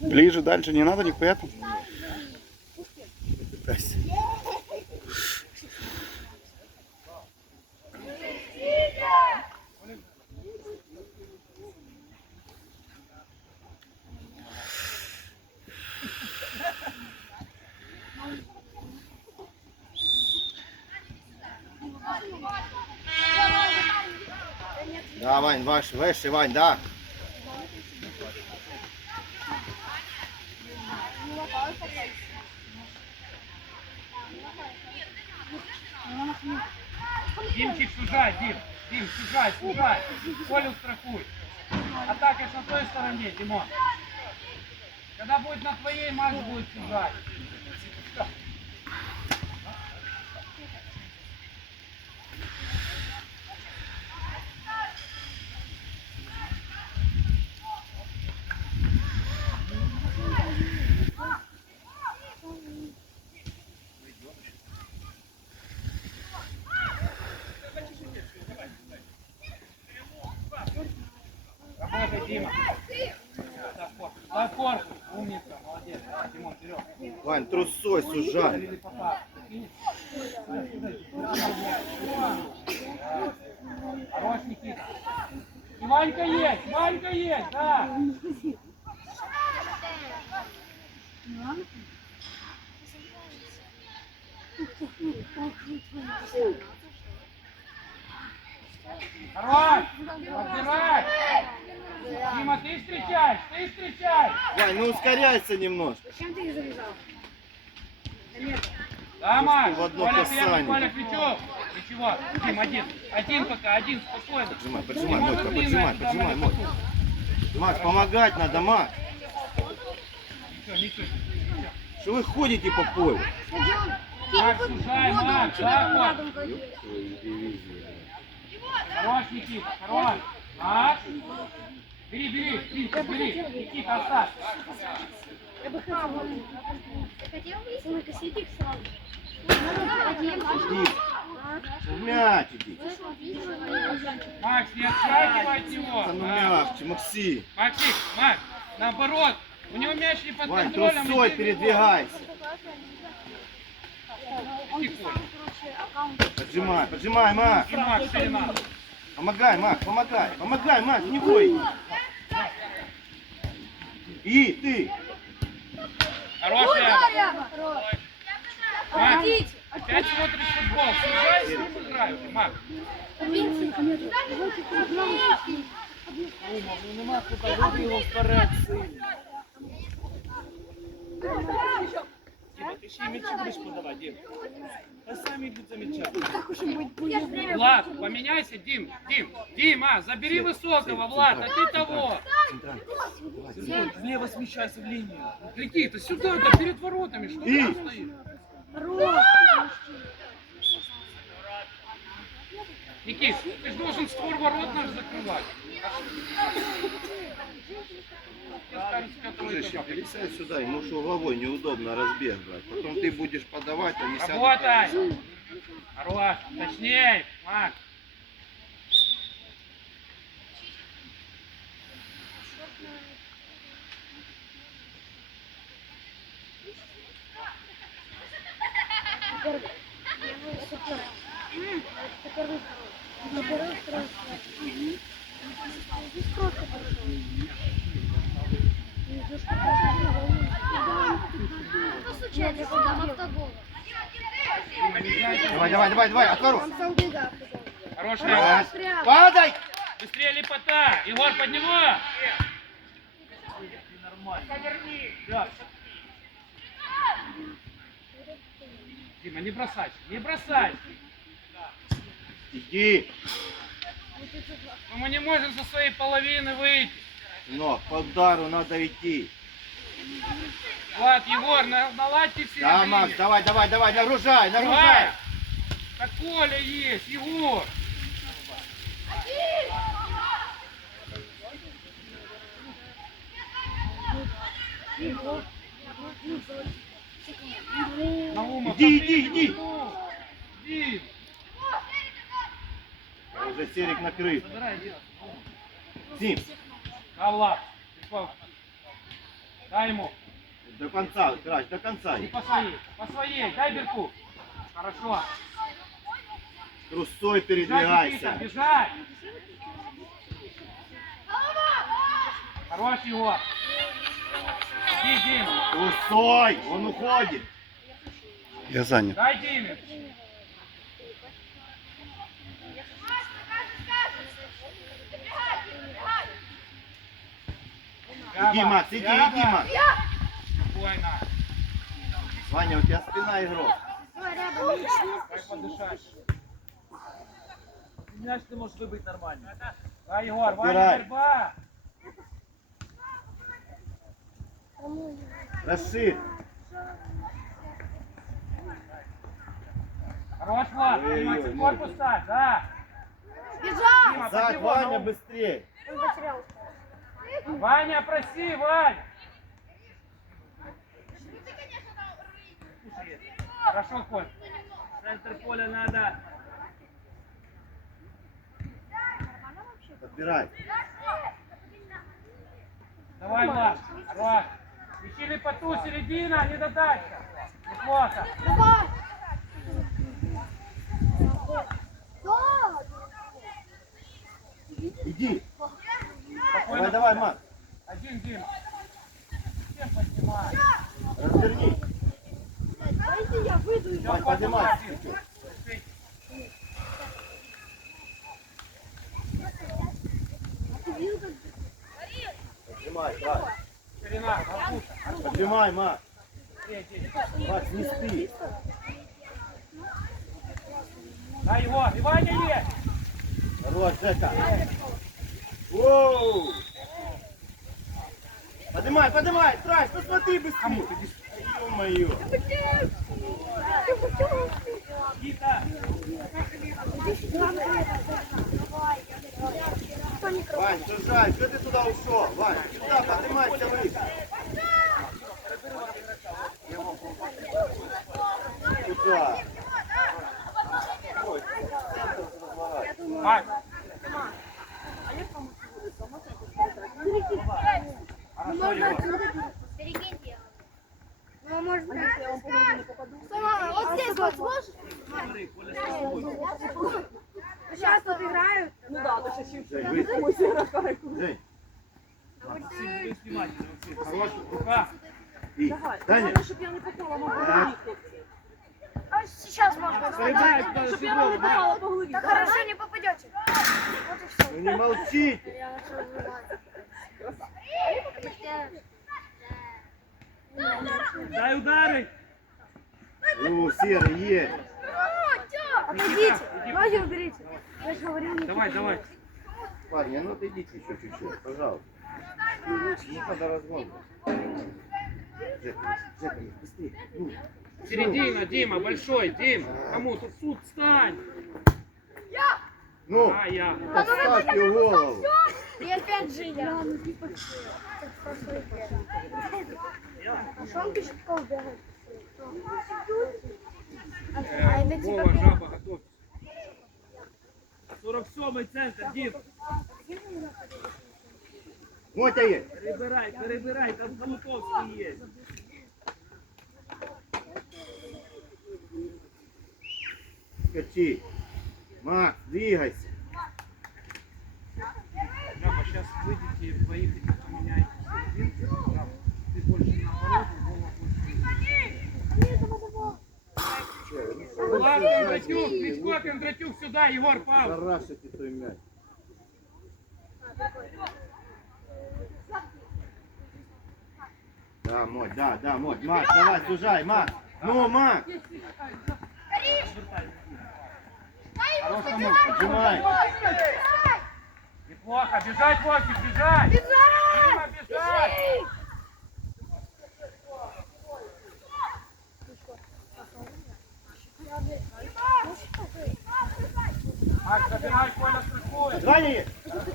Ближе, дальше не надо, нихуя там. Да, Вань, ваш, выше, Вань, да. Димчик, сужай, Дим. Дим, сужай, сужай. Колю страхуй. Атака на той стороне, Димон. Когда будет на твоей, Макс будет сужать. Дима. Дай корпус. Умница, молодец. Димон, вперед. Вань, трусой сужай. Хорош, Никита. И Ванька есть, Ванька есть, да. Хорош, подбирай. Дима, ты встречай, ты встречай. Вань, ну ускоряйся немножко. Зачем ты их завязал? Да нет. Да, Маш, в одно Коля первый, Коля Крючок. Ничего, Дим, один. Один пока, один, спокойно. Поджимай, поджимай, Мойка, поджимай, поджимай, Мойка. Макс, помогать надо, Макс. Ничего, ничего. Что вы ходите по полю? Макс, сужай, Макс, рядом кладет. Хорош, Никита, хорош. Макс. Бери, бери, Димка, бери. Никита, оставь. Я бы хотел. Ты хотел бы? Накосить их сразу. Один. Иди, в мяч иди. Макс, не отшагивай от него. Да ну мягче, Максим. Максик, Макс, наоборот. У него мяч не под Вань, контролем. трусой иди. передвигайся. Иди, Коля. Поджимай, поджимай, Макс. Макс. Помогай, Макс, помогай. Помогай, Макс, не бой. И ты. Хорош, Ляга. Макс, опять смотришь футбол. Сужай, с ним играю. Макс Діма, ти ще й м'ячі будеш подавати, Дім. Та самі будуть замічати. Влад, поменяйся, Дим. Дим, Дима, забери высокого, Влад, а ты того. Дімон, вліво сміщайся в лінію. Гляди, ты сюда, да перед воротами, что И. ты стоишь? Никит, ты же должен створ ворот наш закрывать. Я скажу, с пятого Дружище, этажа. пересядь сюда, ему что головой неудобно разбег брать. Потом ты будешь подавать, а не сядут. Работай! Хорош, точнее, Макс. Давай, давай, давай, давай, Саудыга. Хорошая. Падай! Быстрее лепота. Егор, под него. Дима, не бросайся, не бросайся. Иди. Но мы не можем со своей половины выйти. Но по удару надо идти. Влад, Егор, на- наладьте все. Да, Макс, давай, давай, давай, нагружай, нагружай. Так Коля есть, Егор. Наумов, Иди, иди, иди. Иди. Уже Серик накрыт. Алла. Пішов. Дай ему. До конца, Крач, до конца. И по своей. По своей. Дай Берку. Хорошо. Трусой передвигайся. бежать. Хорош его. Иди, Дима. Трусой, он уходит. Я зайнят. Дай Диме. Иди, Макс, иди, иди, Макс. Спокойно. Ваня, у тебя спина игрок. Дай подышать. Мяч ты можешь выбить нормально. Дай, Егор, Ваня, борьба. Расширь. Хорош, Влад. Ой-ой-ой. корпус ставь, да. Бежал! Дима, Зак, под него, Ваня, ну. быстрее. Он потерял. Ваня, проси, Вань. Хорошо, Коль. Центр поля надо. Подбирай. Давай, Влад. Хорош. Ищи лепоту, середина, не додача. Неплохо. Давай! Да! Иди. Спокойно. Давай, давай, Макс. Один, Дима. Всем поднимай. Разверни. Дайте я выйду. корпус поднимай. Поднимай, Макс. Поднимай, Макс. Макс, не спи. Дай его. И Ваня есть. Хорош, Жека. Воу. Поднимай, поднимай, Трась, посмотри быстрее. Ё-моё. Никита. Вань, держай, что ты туда ушел? Вань, сюда, поднимайся. Туда. Ой, Макс. Можно отсюда. Берегите. Ну, может быть, я вам Сама, вот здесь вот сможешь? Сейчас тут играют. Ну да, то ще чим Жень, выше. комусь грати. Жень, Всі внимательно, всі. хорош. Рука. И, Давай, Даня, головне, щоб я не попала по голові, хлопці. А сейчас можно. Стрибай, сказать. щоб я вам не попала по голові. Да Давай. хорошо, не попадете. Вот и все. ну не молчите. Я начал вырывать. Дай удари. Ну, серый, есть. Отойдите. Ноги уберите. Я же говорил, не Давай, давай. Парни, ну отойдите еще чуть-чуть, пожалуйста. Не надо разгон. Жека, Жека, быстрее. Ну, Середина, Дима, большой, Дим. Кому тут суд стань. ну А, я. поставьте голову. И опять Женя. А что он Пешков бегает? А типа Вова, жаба, готов. 47-й центр, дід. Мотя есть. Перебирай, перебирай, там Калуковський є. Скачи. Макс, двигайся. Жаба, сейчас выйдете, поедете. Жаба, Ты больше наоборот, Вова больше. Влад, Кондратюк, Кличко, Кондратюк сюда, Егор, Павел. Шарашите той мяч. Да, Моть, да, да, Моть. Макс, давай, сужай, Макс. Ну, Макс, поджимай. Неплохо, бежать, Вовчик, бежать. Дима, бежать. Макс, забирай, Коля страхует. Есть. Хорошо.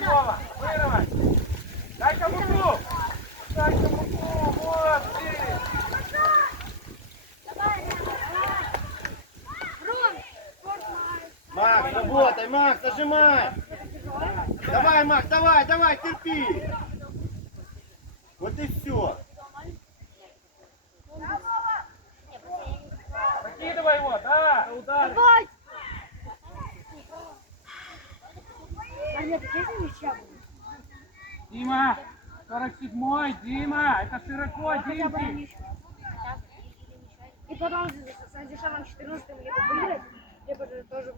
Вова, вырывай. Дай кому-то. Дай кому-то. Вот ты. Макс, работай, Макс, нажимай. Давай, Мак, давай, давай, терпи. Вот и все. Закидывай его, да, удар. Давай! А нет, есть мяча? Дима, 47-й, Дима, это широко, мяча. И потом с Андишаном 14 либо выиграть, либо же тоже в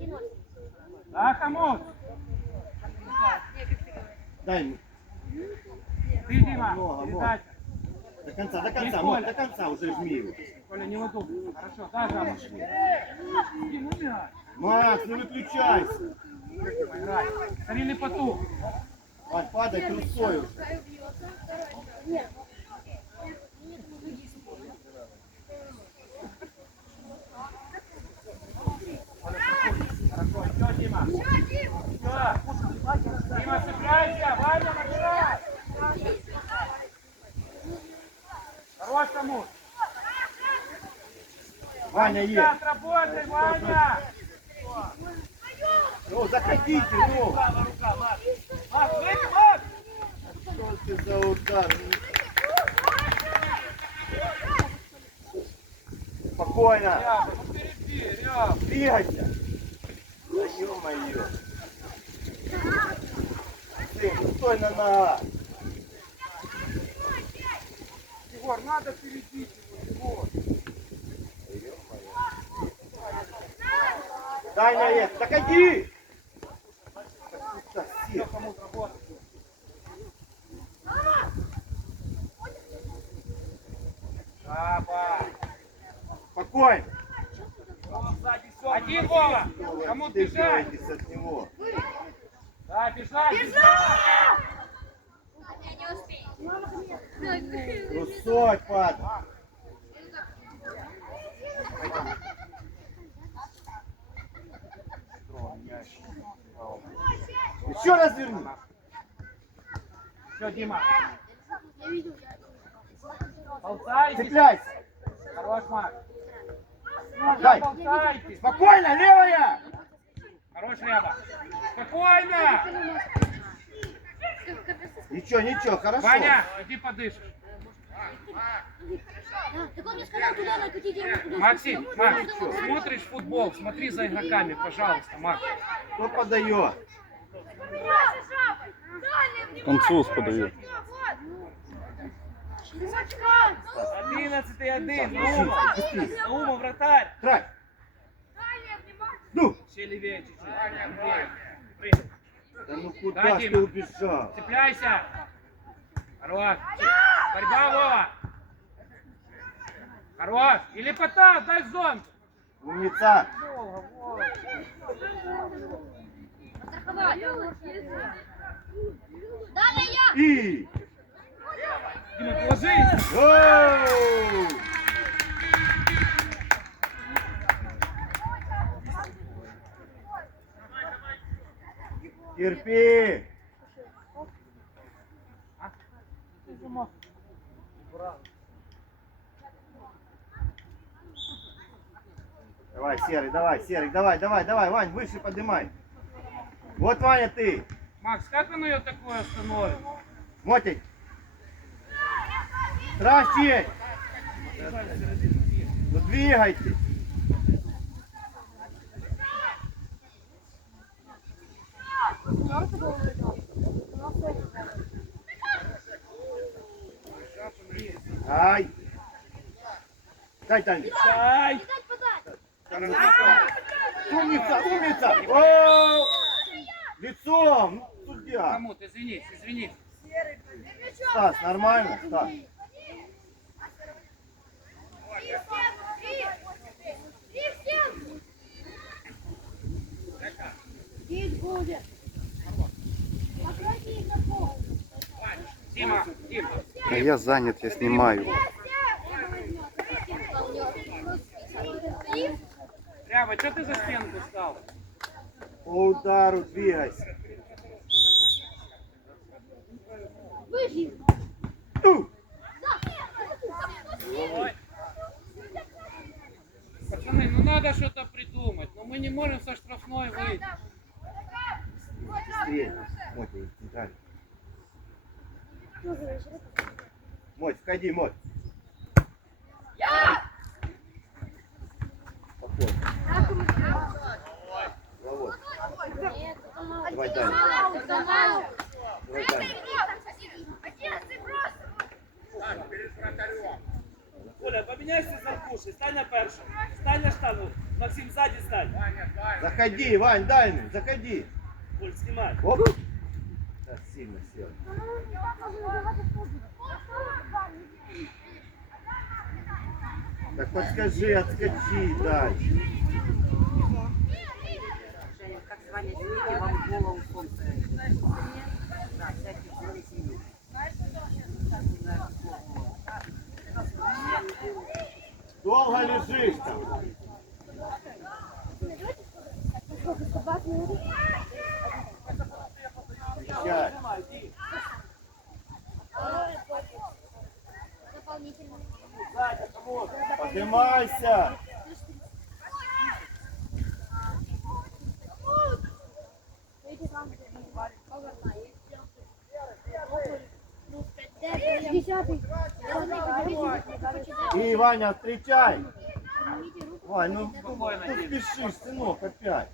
ничью. Да, Хамут, Дай мне. ты, Дима, Много, передача. До конца, до конца. Мак, до конца уже жми его. Коля, не удобно. Хорошо, да, мяч. Макс, не выключайся. Старинный потух. Вань, падай трусой уже. Еще, Дима. Еще. Дима, цепляйся, Ваня, набирай. Хорош, Хамут. Ваня есть. Отработай, Ваня. Ну, заходите, ну. Правая рука, Макс. Макс, выйди, Макс. Что ты за удар? Спокойно. Ряба, ну впереди, Ряба. Двигайся. Да ё-моё. Сын, ну стой на ногах. Егор, надо впереди его, Егор. Дай наезд. Заходи. Все, кому работать. Спокойно. Один Вова. Кому бежать? От него. Да, бежать. Бежать. Трусой падай. Еще раз верни. Все, Дима. Болтайтесь. Цепляйся. Хорош, Макс. Дай. Болтайтесь. Спокойно, левая. Хорош, Ряба. Спокойно. Ничего, ничего, хорошо. Ваня, иди подышишь. Максим. Макс, смотришь футбол, смотри за игроками, пожалуйста, Макс. Кто подает? Француз подает. 11 один. Наума. Наума, вратарь. Трать. Ну, Ще левее чуть-чуть. Левее. Прыгай. да ну куда ты убежал? Цепляйся. Хорош. Борьба, Вова. Хорош. Или пота, дай зон. Умница. Я! И. Дима, положись. Оу! Терпи. Давай, Серый, давай, Серый, давай, давай, давай, Вань, выше поднимай. Вот, Ваня, ты. Макс, как он ее такое остановит? Мотик. Страшче. Ну, двигайтесь. Ай. Дай, дай. Ай! Умница, умница. О! Лицом. Ну, судья. Кому? Ты извини, извини. Стас, нормально? Стас. Будет. Дима, Дима. А я занят, я снимаю. Ряба, что ты за стенку стал? По удару двигайся. Выжи. Ну, Пацаны, ну надо что-то придумать. Но мы не можем со штрафной выйти. Быстрее. Моть, иди центрально. Моть, входи, Моть. Спокойно. Головой. Давай дальше. Давай дальше. Коля, поміняйся з Аркушею, стань на першому. Стань на штангу. Максим, ззаді стань. Заходи, Вань, дальний, заходи. Коль, знімай. Оп. Да, сильно сел. Так подскажи, отскочи дальше. звали дети, вам голову солнце. Да, всякие болезни. Долго лежишь там? Поднимайся. И, Ваня, встречай. Вань, ну, ну ты спешишь, сынок, опять.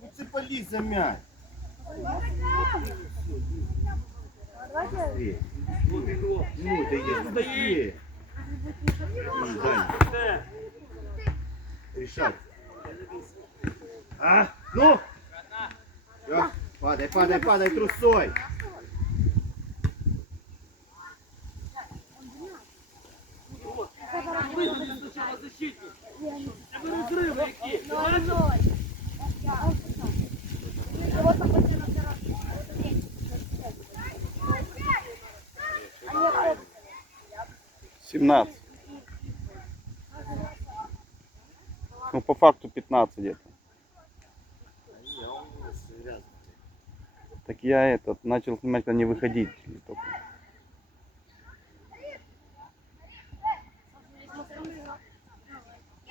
Ну цепались за мяч. Быстрее. Ну, ты едешь, быстрее. Ну, Дань, решать. А? Ну! Всё, Падай, падай, падай трусой. Семнадцать. Ну, по факту 15 где-то. Так я этот начал снимать, когда не выходить. только.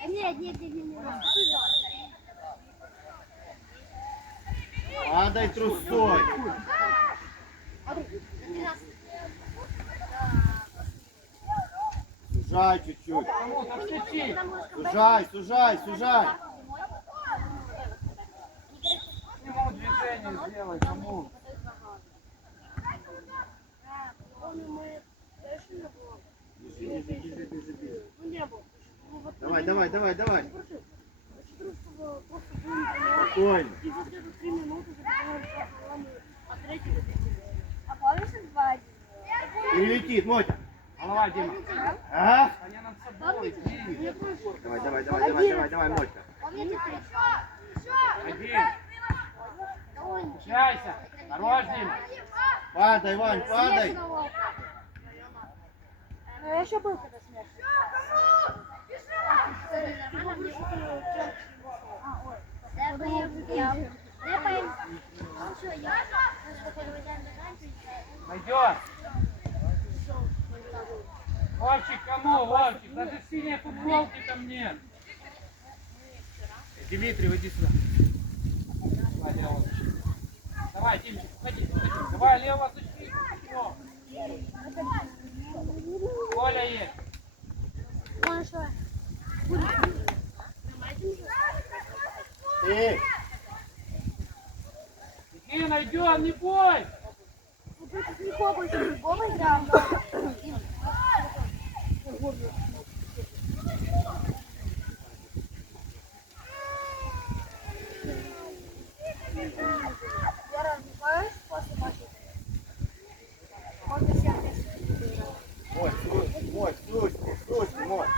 Нет, нет, нет, нет, нет. Падай трусой. Сужай чуть-чуть. Сужай, сужай, сужай. Движение сделай, кому. Давай, давай, давай, давай. Спокойно. А помнишь, два Перелетит, Мотя. Голова, Дима. А? Они над собой. Дима. Давай, давай, давай, давай, давай, давай, Мотя. Помните, Один. Хорош, Дима. Падай, Вань, падай. Ну, я еще был когда смешно. Пойдет. Вовчик, кому, Вовчик? Даже синей футболки там нет. Дмитрий, иди сюда. Защитника. Давай, Димчик, уходи, уходи. Давай, защитника. Всё. Коля есть. Эй, Иди, найдем, не бой. Моть, срочно, Моть, срочно, срочно, Моть.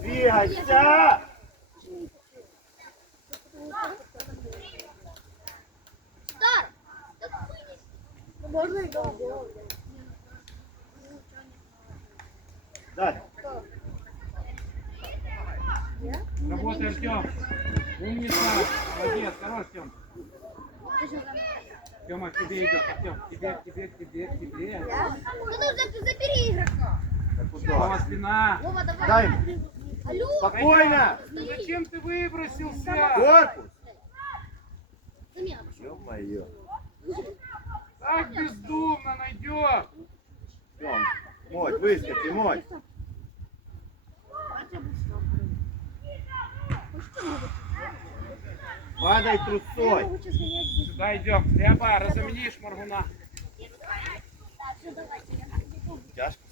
Двигайся! Можно и голову. Дай. Работай, Артем. Умница. Тем. Тема, тебе идет. Артем, к тебе, тебе, тебе, тебе. Ну, ну, за- забери игрока. Так Вова, куда? спина. Вова, давай. Дай ему. Алло. Спокойно! Ну зачем ты выбросился? Корпус! Замена. Ё-моё. Так бездумно найдем. Тём, Моть, выскочи, Моть. Падай трусой. Сюда идем. Ряба, разомнишь Маргуна. Тяжко